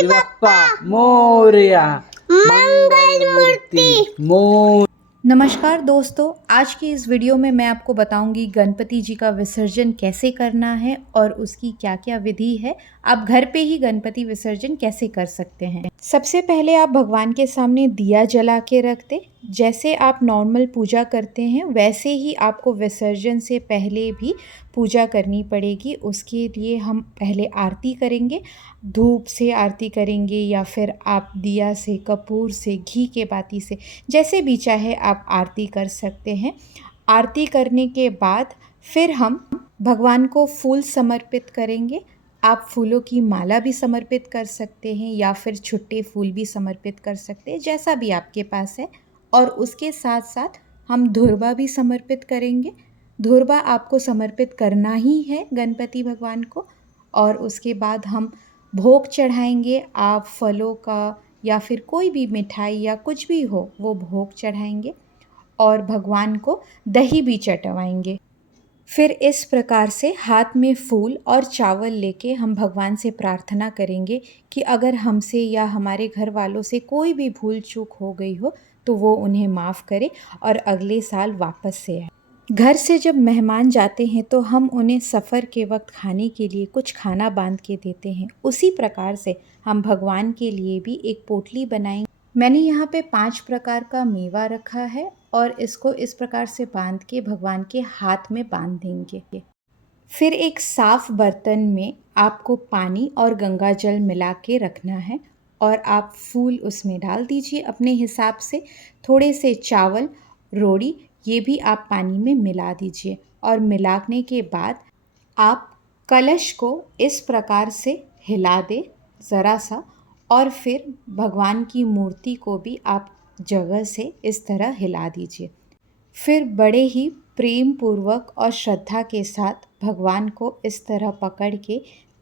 गणपति बप्पा मोरया, मंगल मूर्ति मोर। नमस्कार दोस्तों, आज की इस वीडियो में मैं आपको बताऊंगी गणपति जी का विसर्जन कैसे करना है और उसकी क्या क्या विधि है। आप घर पे ही गणपति विसर्जन कैसे कर सकते हैं। सबसे पहले आप भगवान के सामने दिया जला के रख दें। जैसे आप नॉर्मल पूजा करते हैं वैसे ही आपको विसर्जन से पहले भी पूजा करनी पड़ेगी। उसके लिए हम पहले आरती करेंगे, धूप से आरती करेंगे या फिर आप दिया से, कपूर से, घी के बाती से, जैसे भी चाहे आप आरती कर सकते हैं। आरती करने के बाद फिर हम भगवान को फूल समर्पित करेंगे। आप फूलों की माला भी समर्पित कर सकते हैं या फिर छुट्टे फूल भी समर्पित कर सकते हैं, जैसा भी आपके पास है। और उसके साथ साथ हम धुरवा भी समर्पित करेंगे। धुरवा आपको समर्पित करना ही है गणपति भगवान को। और उसके बाद हम भोग चढ़ाएंगे। आप फलों का या फिर कोई भी मिठाई या कुछ भी हो वो भोग चढ़ाएंगे और भगवान को दही भी चटवाएंगे। फिर इस प्रकार से हाथ में फूल और चावल लेके हम भगवान से प्रार्थना करेंगे कि अगर हमसे या हमारे घर वालों से कोई भी भूल चूक हो गई हो तो वो उन्हें माफ़ करे और अगले साल वापस से आए। घर से जब मेहमान जाते हैं तो हम उन्हें सफ़र के वक्त खाने के लिए कुछ खाना बांध के देते हैं। उसी प्रकार से हम भगवान के लिए भी एक पोटली बनाएंगे। मैंने यहाँ पे 5 प्रकार का मेवा रखा है और इसको इस प्रकार से बांध के भगवान के हाथ में बांध देंगे। फिर एक साफ बर्तन में आपको पानी और गंगा जल मिला के रखना है और आप फूल उसमें डाल दीजिए अपने हिसाब से। थोड़े से चावल, रोड़ी, ये भी आप पानी में मिला दीजिए और मिलाने के बाद आप कलश को इस प्रकार से हिला दें ज़रा सा और फिर भगवान की मूर्ति को भी आप जगह से इस तरह हिला दीजिए। फिर बड़े ही प्रेम पूर्वक और श्रद्धा के साथ भगवान को इस तरह पकड़ के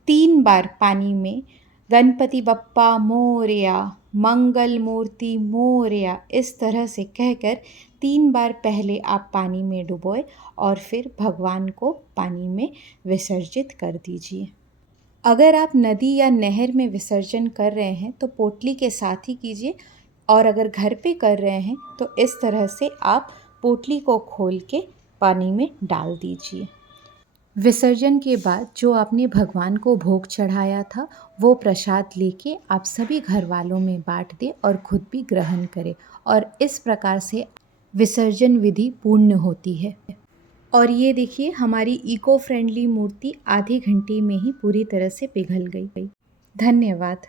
3 बार पानी में गणपति बप्पा मोरया, मंगल मूर्ति मोरया, इस तरह से कहकर 3 बार पहले आप पानी में डुबोए और फिर भगवान को पानी में विसर्जित कर दीजिए। अगर आप नदी या नहर में विसर्जन कर रहे हैं तो पोटली के साथ ही कीजिए और अगर घर पे कर रहे हैं तो इस तरह से आप पोटली को खोल के पानी में डाल दीजिए। विसर्जन के बाद जो आपने भगवान को भोग चढ़ाया था वो प्रसाद लेके आप सभी घर वालों में बांट दें और खुद भी ग्रहण करें और इस प्रकार से विसर्जन विधि पूर्ण होती है। और ये देखिए हमारी इको फ्रेंडली मूर्ति आधे घंटे में ही पूरी तरह से पिघल गई। धन्यवाद।